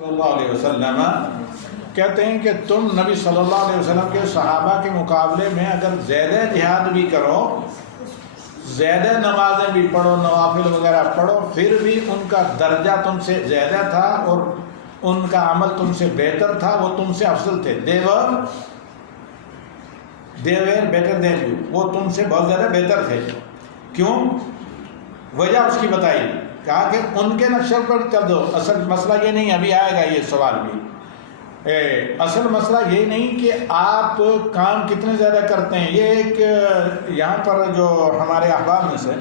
صلی اللہ علیہ وسلم کہتے ہیں کہ تم نبی صلی اللہ علیہ وسلم کے صحابہ کے مقابلے میں اگر زیادہ جہاد بھی کرو، زیادہ نمازیں بھی پڑھو، نوافل وغیرہ پڑھو، پھر بھی ان کا درجہ تم سے زیادہ تھا اور ان کا عمل تم سے بہتر تھا، وہ تم سے افضل تھے. they were better than you، وہ تم سے بہت زیادہ بہتر تھے. کیوں؟ وجہ اس کی بتائی، کہا کہ ان کے نقشے پر چل دو. اصل مسئلہ یہ نہیں، ابھی آئے گا یہ سوال بھی. اصل مسئلہ یہ نہیں کہ آپ کام کتنے زیادہ کرتے ہیں. یہ ایک یہاں پر جو ہمارے احباب میں سے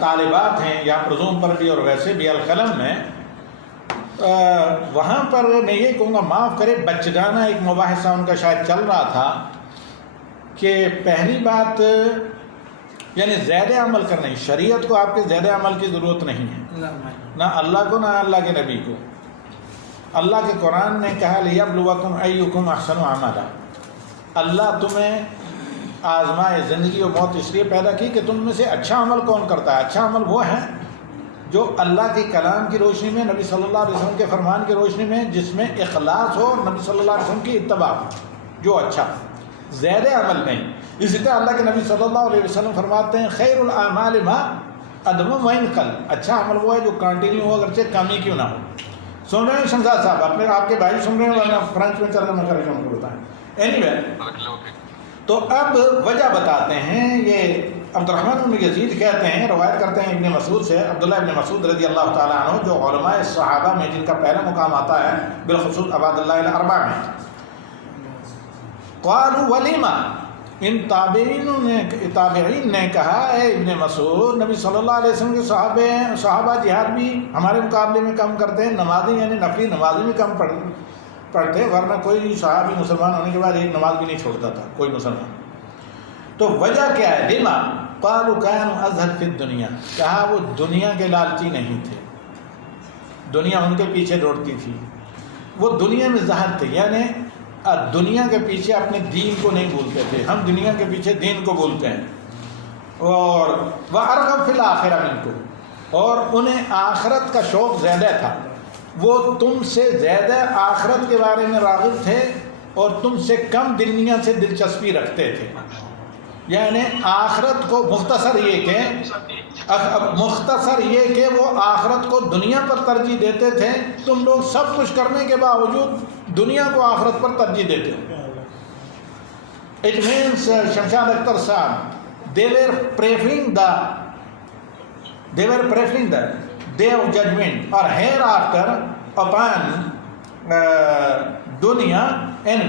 طالبات ہیں، یا پرزوم پر بھی اور ویسے بھی القلم میں، وہاں پر میں یہ کہوں گا، معاف کرے بچگانہ ایک مباحثہ ان کا شاید چل رہا تھا کہ پہلی بات یعنی زیادہ عمل کرنا ہے. شریعت کو آپ کے زیادہ عمل کی ضرورت نہیں ہے، نہ اللہ کو نہ اللہ کے نبی کو. اللہ کے قرآن نے کہا لِيَبْلُوَكُمْ أَيُّكُمْ أَحْسَنُ عَمَلًا. اللہ تمہیں آزمائے، زندگی و موت اس لیے پیدا کی کہ تم میں سے اچھا عمل کون کرتا ہے. اچھا عمل وہ ہے جو اللہ کے کلام کی روشنی میں، نبی صلی اللہ علیہ وسلم کے فرمان کی روشنی میں، جس میں اخلاص ہو، نبی صلی اللہ علیہ وسلم کی اتباع، جو اچھا، زیادہ عمل نہیں. اسی طرح اللہ کے نبی صلی اللہ علیہ وسلم فرماتے ہیں خیر الاعمال ما ادم وان قل. اچھا عمل وہ ہے جو کنٹینیو ہو، اگرچہ کمی کیوں نہ ہو. سن رہے ہیں شمشاد صاحب؟ اپنے آپ کے بھائی سن رہے ہیں، ورنہ فرانچ میں چل رہا میں کرے ہم کو بتائیں. اینی وے، تو اب وجہ بتاتے ہیں. یہ عبد الرحمن بن یزید کہتے ہیں، روایت کرتے ہیں ابن مسعود سے، عبداللہ ابن مسعود رضی اللہ تعالیٰ عنہ، جو علماء صحابہ میں جن کا پہلا مقام آتا ہے بالخصوص عباد اللہ الاربع میں. قالوا ولیما، ان تابعین نے کہا اے ابن مسعود، نبی صلی اللہ علیہ وسلم کے صحابہ جہاد بھی ہمارے مقابلے میں کم کرتے ہیں، نمازیں یعنی نفلی نمازیں بھی کم پڑھتے، ورنہ کوئی صحابی مسلمان ہونے کے بعد ایک نماز بھی نہیں چھوڑتا تھا کوئی مسلمان. تو وجہ کیا ہے؟ لما قالوا كانوا ازهد في الدنيا. کہا وہ دنیا کے لالچی نہیں تھے، دنیا ان کے پیچھے دوڑتی تھی، وہ دنیا میں زہد تھے، یعنی دنیا کے پیچھے اپنے دین کو نہیں بھولتے تھے. ہم دنیا کے پیچھے دین کو بھولتے ہیں. اور وَأَرْغَبْ فِي الْآخِرَةِ مِنْكُمْ، اور انہیں آخرت کا شوق زیادہ تھا. وہ تم سے زیادہ آخرت کے بارے میں راغب تھے اور تم سے کم دنیا سے دلچسپی رکھتے تھے. یعنی آخرت کو مختصر یہ کہ وہ آخرت کو دنیا پر ترجیح دیتے تھے. تم لوگ سب کچھ کرنے کے باوجود دنیا کو آخرت پر ترجیح دیتے ہو. It means شمشاد اختر صاحب they were preferring the day of judgment or hereafter upon dunya, and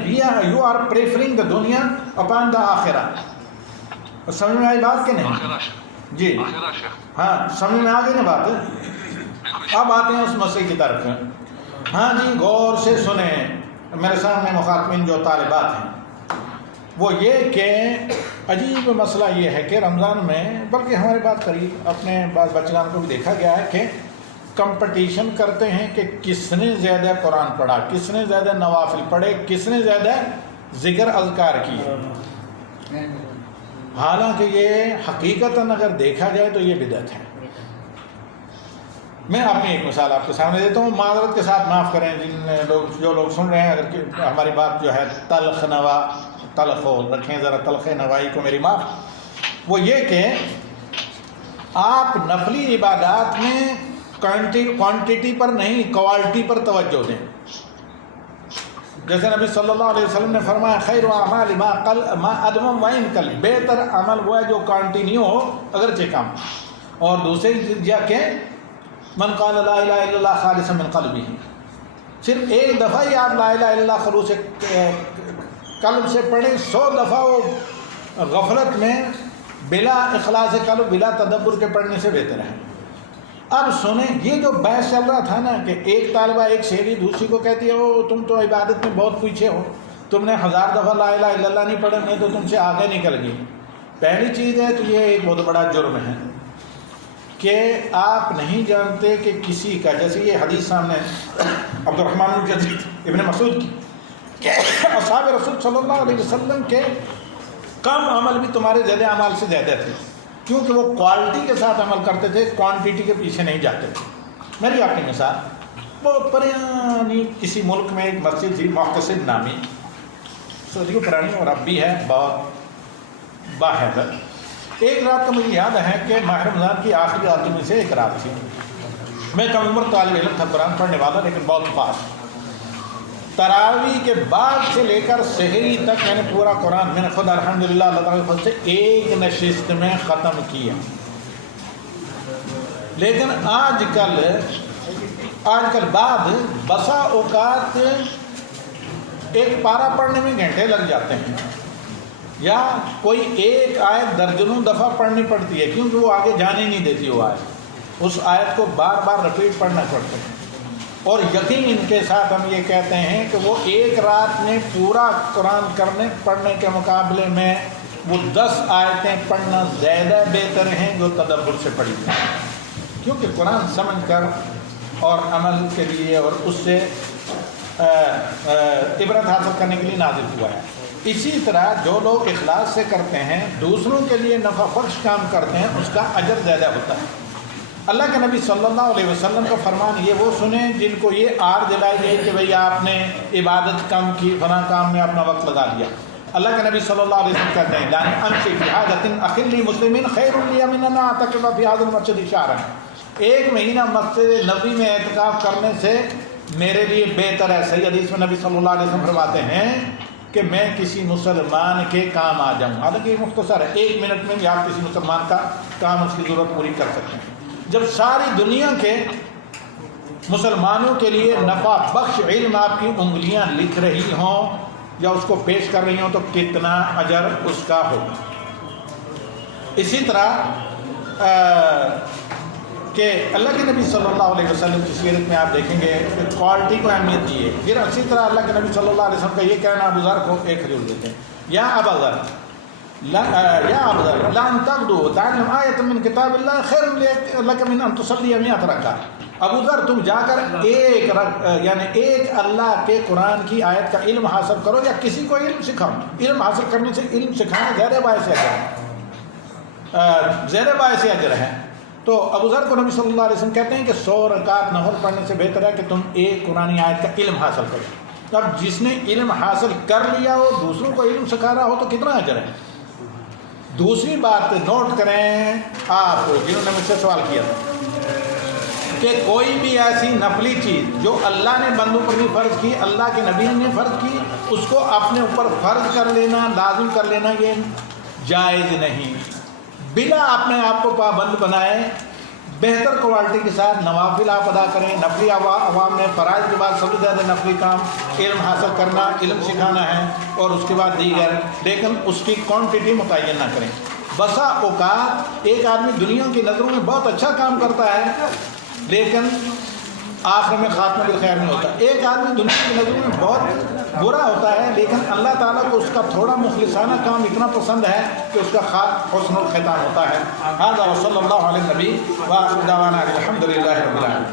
you are preferring the dunya upon the akhirah. سمجھ میں آئی بات کہ نہیں؟ جی ہاں، سمجھ میں آ گئی نا بات. اب آتے ہیں اس مسئلے کی طرف. ہاں جی، غور سے سنیں. میرے سامنے مخاطبین جو طالبات ہیں، وہ یہ کہ عجیب مسئلہ یہ ہے کہ رمضان میں، بلکہ ہمارے بات قریب اپنے بعض بچگان کو بھی دیکھا گیا ہے کہ کمپٹیشن کرتے ہیں کہ کس نے زیادہ قرآن پڑھا، کس نے زیادہ نوافل پڑھے، کس نے زیادہ ذکر اذکار کی. حالانکہ یہ حقیقتاً اگر دیکھا جائے تو یہ بدعت ہے. میں اپنی ایک مثال آپ کے سامنے دیتا ہوں، معذرت کے ساتھ معاف کریں جو لوگ سن رہے ہیں، اگر ہماری بات جو ہے تلخ ہو، رکھیں ذرا تلخ نوائی کو میری معاف. وہ یہ کہ آپ نفلی عبادات میں کوانٹٹی پر نہیں، کوالٹی پر توجہ دیں. جیسے نبی صلی اللہ علیہ وسلم نے فرمایا خیر اعمال ما ادم وان قل، بہتر عمل وہ ہے جو کنٹینیو ہو اگرچہ کم. اور دوسری چیز یہ کہ من قال لا الہ الا اللہ خالصا من قلبہ، صرف ایک دفعہ ہی آپ لا الہ الا اللہ خلوص قلب سے پڑھیں، 100 دفعہ وہ غفلت میں بلا اخلاص قلب، بلا تدبر کے پڑھنے سے بہتر ہے. اب سنیں، یہ جو بحث چل رہا تھا نا کہ ایک طالبہ ایک سہیلی دوسری کو کہتی ہے وہ تم تو عبادت میں بہت پیچھے ہو، تم نے 1000 دفعہ لا الہ الا اللہ نہیں پڑھا، نہیں تو تم سے آگے نکل گئی. پہلی چیز ہے تو یہ ایک بہت بڑا جرم ہے کہ آپ نہیں جانتے کہ کسی کا، جیسے یہ حدیث سامنے عبد الرحمن بن یزید ابن مسعود کی، کہ اصحاب رسول صلی اللہ علیہ وسلم کے کم عمل بھی تمہارے زیادہ اعمال سے زیادہ تھے، کیونکہ وہ کوالٹی کے ساتھ عمل کرتے تھے، کوانٹٹی کے پیچھے نہیں جاتے تھے. میری اپنی مثال، بہت پرانی کسی ملک میں ایک مسجد تھی محتسب نامی، صدیوں پرانی اور اب بھی ہے، بہت باحیدر۔ ایک رات کا مجھے یاد ہے کہ ماہ رمضان کی آخری راتوں میں سے ایک رات تھی، میں کم عمر طالب علم تھا، قرآن پڑھنے والا لیکن بہت فاسٹ۔ تراویح کے بعد سے لے کر سحری تک میں نے پورا قرآن، میں نے خود الحمدللہ اللہ تعالیٰ کے فضل سے ایک نشست میں ختم کیا۔ لیکن آج کل بعد بسا اوقات ایک پارہ پڑھنے میں گھنٹے لگ جاتے ہیں، یا کوئی ایک آیت درجنوں دفعہ پڑھنی پڑتی ہے، کیونکہ وہ آگے جانے نہیں دیتی وہ آیت، اس آیت کو بار بار رپیٹ پڑھنا پڑتا ہے۔ اور یقین کے ساتھ ہم یہ کہتے ہیں کہ وہ ایک رات میں پورا قرآن پڑھنے کے مقابلے میں وہ 10 آیتیں پڑھنا زیادہ بہتر ہیں جو تدبر سے پڑھی جائیں، کیونکہ قرآن سمجھ کر اور عمل کے لیے اور اس سے عبرت حاصل کرنے کے لیے نازل ہوا ہے۔ اسی طرح جو لوگ اخلاص سے کرتے ہیں، دوسروں کے لیے نفع بخش کام کرتے ہیں، اس کا اجر زیادہ ہوتا ہے۔ اللہ کے نبی صلی اللہ علیہ وسلم کا فرمان یہ وہ سنیں جن کو یہ آر دلائی گئی کہ بھئی آپ نے عبادت کم کی، فلاں کام میں اپنا وقت لگا دیا۔ اللہ کے نبی صلی اللہ علیہ وسلم کہتے ہیں لَأَنْ أَمْشِي فِي حَاجَةٍ أَخٍ لِّي مُسْلِمٍ خَيْرٌ لِّي مِنْ أَنْ أَعْتَكِفَ فِي هَٰذَا الْمَسْجِدِ شَهْرًا، ایک مہینہ مسجد نبی میں اعتکاف کرنے سے میرے لیے بہتر ہے۔ صحیح حدیث میں نبی صلی اللہ علیہ وسلم فرماتے ہیں کہ میں کسی مسلمان کے کام آ جاؤں، حالانکہ یہ مختصر ہے، 1 منٹ میں بھی آپ کسی مسلمان کا کام، اس کی ضرورت پوری کر سکتے ہیں۔ جب ساری دنیا کے مسلمانوں کے لیے نفع بخش علم آپ کی انگلیاں لکھ رہی ہوں یا اس کو پیش کر رہی ہوں تو کتنا اجر اس کا ہوگا۔ اسی طرح کہ اللہ کے نبی صلی اللہ علیہ وسلم کی سیرت میں آپ دیکھیں گے کہ کوالٹی کو اہمیت دی ہے۔ پھر اسی طرح اللہ کے نبی صلی اللہ علیہ وسلم کا یہ کہنا ابو ذر کو ایک کھجور دیتے ہیں، یا ابا ذر لَأَن تَغْدُوَ تَعَلَّمْ آیَةً مِّن کتاب اللہ خَیْرٌ لَکَ مِنْ أَن تُصَلِّیَ 100 رکعۃ۔ ابو ذر تم جا کر ایک اللہ کے قرآن کی آیت کا علم حاصل کرو یا کسی کو علم سکھاؤ۔ علم حاصل کرنے سے علم سکھانا زیر باعث اجر ہے۔ تو ابو ذر کو نبی صلی اللہ علیہ وسلم کہتے ہیں کہ 100 رکعت نفل پڑھنے سے بہتر ہے کہ تم ایک قرآن آیت کا علم حاصل کرو۔ اب جس نے علم حاصل کر لیا ہو دوسروں کو علم سکھا رہا ہو تو کتنا اجر ہے۔ دوسری بات نوٹ کریں آپ جنہوں نے مجھ سے سوال کیا کہ کوئی بھی ایسی نفلی چیز جو اللہ نے بندوں پر بھی فرض کی، اللہ کے نبی نے فرض کی، اس کو اپنے اوپر فرض کر لینا، لازم کر لینا یہ جائز نہیں۔ بلا اپنے آپ کو پابند بنائے بہتر کوالٹی کے ساتھ نوافل آپ ادا کریں۔ نفلی عوام میں فرائض کے بعد سب سے زیادہ نفلی کام علم حاصل کرنا، علم سکھانا ہے، اور اس کے بعد دیگر، لیکن اس کی کوانٹٹی متعین نہ کریں۔ بسا اوقات ایک آدمی دنیا کی نظروں میں بہت اچھا کام کرتا ہے لیکن آخر میں خاتمہ بالخیر نہیں ہوتا۔ ایک آدمی دنیا کی نظروں میں بہت برا ہوتا ہے لیکن اللہ تعالیٰ کو اس کا تھوڑا مخلصانہ کام اتنا پسند ہے کہ اس کا حسن الختام ہوتا ہے۔ ھذا وصلی اللہ علیہ نبی وآخر دعوانا الحمد للہ رب العالمین۔